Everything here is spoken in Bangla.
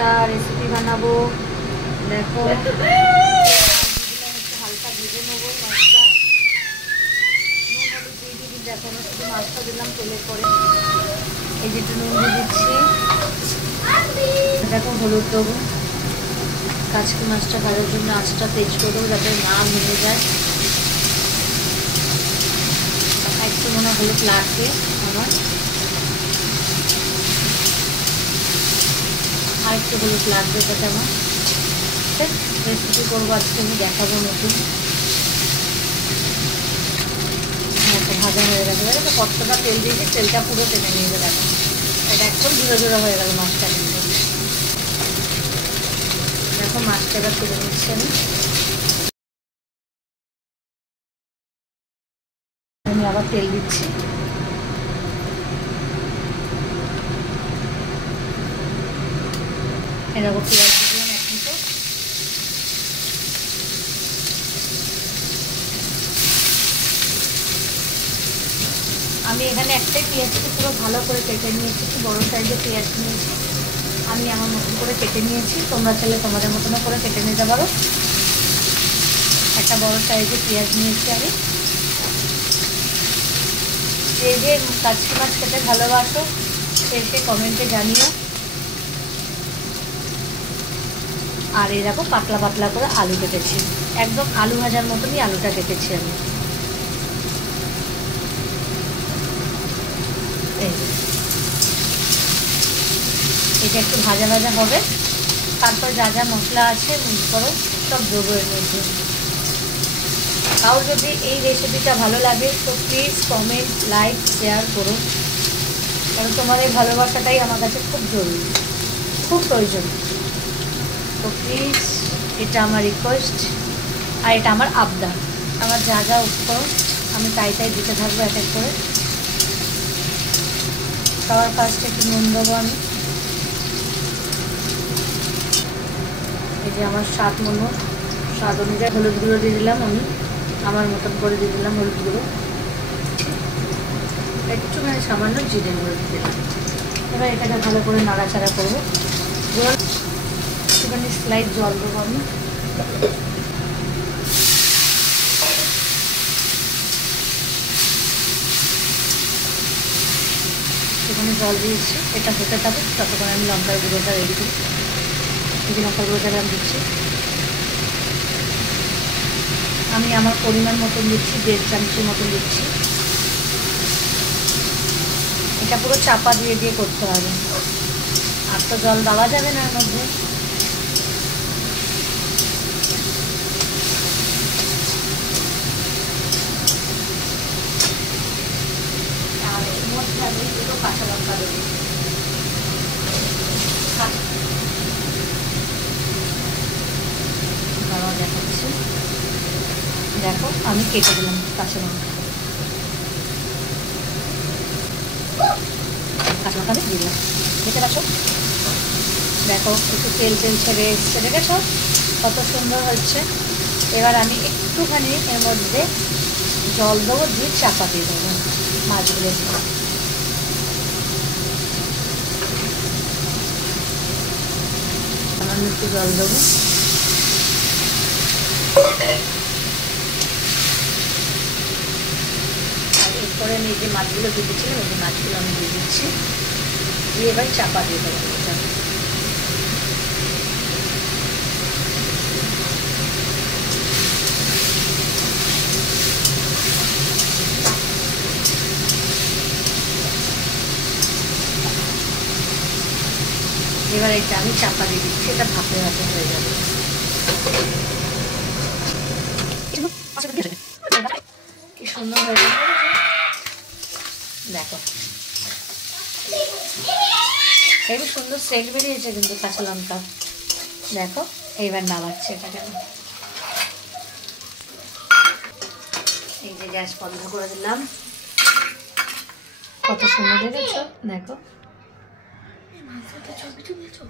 একটা রেসিপি বানাবো। দেখো হালকা ভেজে নেবো মাছটা, নুন হলুদ দিয়ে দিবি। দেখো আমি শুধু মাছটা দিলাম তেলের পরে, এই যে একটু নুন দিয়ে দিচ্ছি। দেখো হলুদ দেবো, কাচকি মাছটা ভাজার জন্য আঁচটা তেজ করে দেবো যাতে না ভেঙে যায়। একটু মনে হলুদ লাগবে আমার, আর একটু হলুদ লাগবে যাতে আমার রেসিপি করবো আজকে আমি দেখাবো নতুন। দেখো ভাজা হয়ে গেছে, দেখো কতটা তেল দিয়েছি, তেলটা পুরো টেনে নিয়ে যাবে। দেখো এটা একদম ঝুড়ো ঝুড়ো হয়ে গেল মাছটা, কিন্তু দেখো মাছটা এবার তুলে নিচ্ছি আমি আবার তেল দিচ্ছি। এরকম পেঁয়াজ দিলাম এখন। তো আমি এখানে একটাই পেঁয়াজকে পুরো ভালো করে কেটে নিয়েছি, একটু বড়ো সাইজের পেঁয়াজ নিয়েছি আমি, আমার মতন করে কেটে নিয়েছি। তোমরা চাইলে তোমাদের মতনও করে কেটে নিতে পারো। একটা বড়ো সাইজের পেঁয়াজ নিয়েছি আমি। যে যে কাচকি মাছ খেতে ভালোবাসো সে কমেন্টে জানিও। আর এই দেখো পাতলা পাতলা করে আলু কেটেছি, একদম আলু ভাজার মতনই আলুটা কেটেছি আমি। এটা একটু ভাজা ভাজা হবে, তারপর যা যা মশলা আছে মনে করো সব দেবো এর মধ্যে। কারোর যদি এই রেসিপিটা ভালো লাগে তো প্লিজ কমেন্ট লাইক শেয়ার করো, কারণ তোমার এই ভালোবাসাটাই আমার কাছে খুব জরুরি, খুব প্রয়োজন। তো প্লিজ এটা আমার রিকোয়েস্ট, আর এটা আমার আবদার। আমার যা যা উপকরণ আমি তাই তাই দিতে থাকবো এক এক করে। সবার ফার্স্টে একটু নুন দেবো আমি, এই যে আমার স্বাদ অনুযায়ী হলুদ গুঁড়ো দিয়ে দিলাম আমি, আমার মতন করে দিয়ে দিলাম হলুদ গুঁড়ো। একটু মানে সামান্য জিরে গুঁড়ো দিয়ে দিলাম। এবার এটাকে ভালো করে নাড়াচাড়া করবো। একটুখানি স্লাইড জল দেবো আমি, একটুখানি জল দিয়েছি। এটা হতে থাকুক ততক্ষণ আমি লঙ্কার গুঁড়োটা রেডি করি। এই যে লঙ্কার গুঁড়োটা আমি দিচ্ছি, আমি আমার পরিমাণ মতন দিচ্ছি, 1.5 চামচের মতন দিচ্ছি। এটা পুরো চাপা দিয়ে দিয়ে করতে হবে, আর তো জল দেওয়া যাবে না এর মধ্যে। আর এর মধ্যে আমি দুটো কাঁচা লঙ্কা দেবো, দেওয়া দেখাচ্ছি। দেখো আমি কেটে দিলাম কাঁচা লঙ্কা, আমি দিলাম, দেখতে পাচ্ছ? দেখো একটু তেল তেল ছেড়ে এসছে, দেখেছো কত সুন্দর হচ্ছে। এবার আমি একটুখানি এর মধ্যে জল দেবো, দিয়ে চাপা দিয়ে দেবো মাছগুলো। সামান্য একটু জল দেবো, আর এরপরে আমি এই যে মাছগুলো ভেজেছিলাম এই যে মাছগুলো আমি দিয়ে দিচ্ছি, দিয়ে এবার চাপা দিয়ে দেবো। এবার এটা আমি চাপা দিয়ে দিচ্ছি, এটা ভাপে ভাপে হয়ে যাবে। কি সুন্দর হয়ে যাবে দেখো, হেবি সুন্দর সেন্ট বেরিয়েছে কিন্তু কাঁচা লঙ্কা। দেখো এইবার নামাচ্ছে এটা কেন, এই যে গ্যাস বন্ধ করে দিলাম, কত সুন্দর দেখেছো। দেখো ছবি তুলেছো।